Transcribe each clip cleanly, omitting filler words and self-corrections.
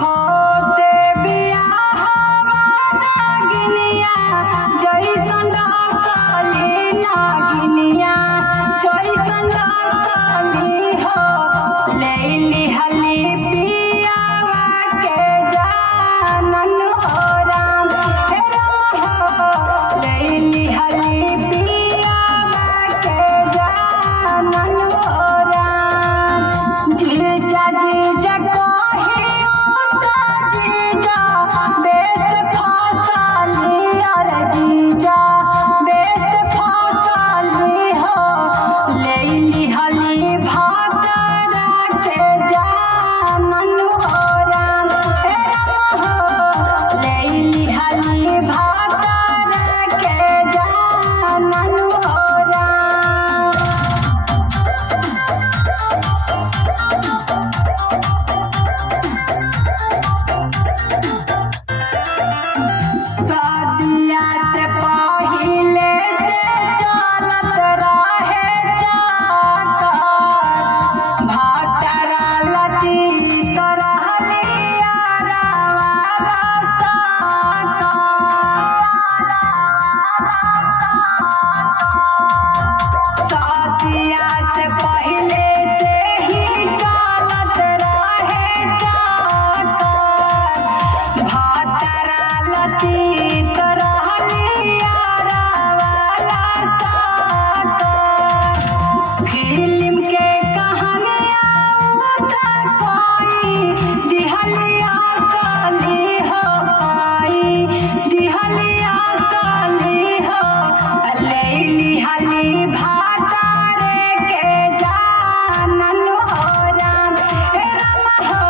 होते बियाहवा नागिनिया जैसन डासली नागिनिया जैसन डासली हो लैली हली पियावा के जानन हो राम हे राम हो लैली हली पियावा के जानन हो राम जीजा जीजा कहे उता जीजा बेस फसली अरे जीजा बेस फसली हो लैली हली भातरा के जानन हो राम हे राम हो लैली हली भातरा के जानन हो राम शादिया से पहिले से चलत रहे चाकर भातरा लती तरहलिया वाला शादिया से पहिले से ही चलत रहे चाकर भातरा लती तरहलिया वाला साकर फिल्म के कहानिया उता कोई दिहलिया साली हो कोई दिहलिया साली हो लैली हली भातारे के जानन हो राम हे राम हो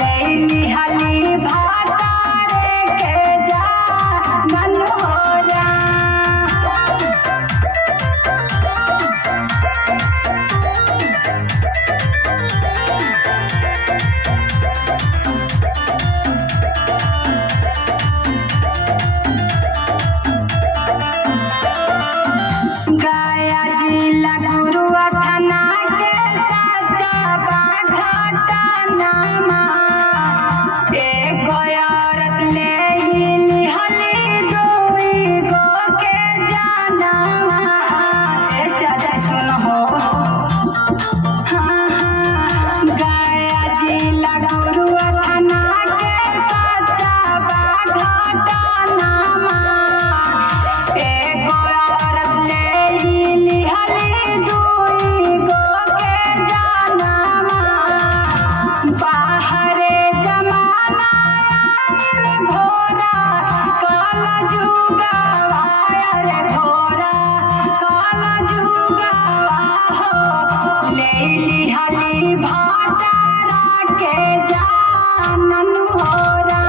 लैली हली भातारे के जानन हो राम गया जिला गुरुआ थाना के सच्चा बाघाटा नामा एक औरत ले हिली हली दुई गो के जानवा ए चाचा सुन हो गया जिला गुरुआ थाना के सच्चा बाघाटा नामा एक औरत ले हिली हली दुई गो के जानवा बाहरे जमाना आइल घोरा काला जुगावा रे घोरा काला जुगावा हो लैली हली भातारा के जानन हो राम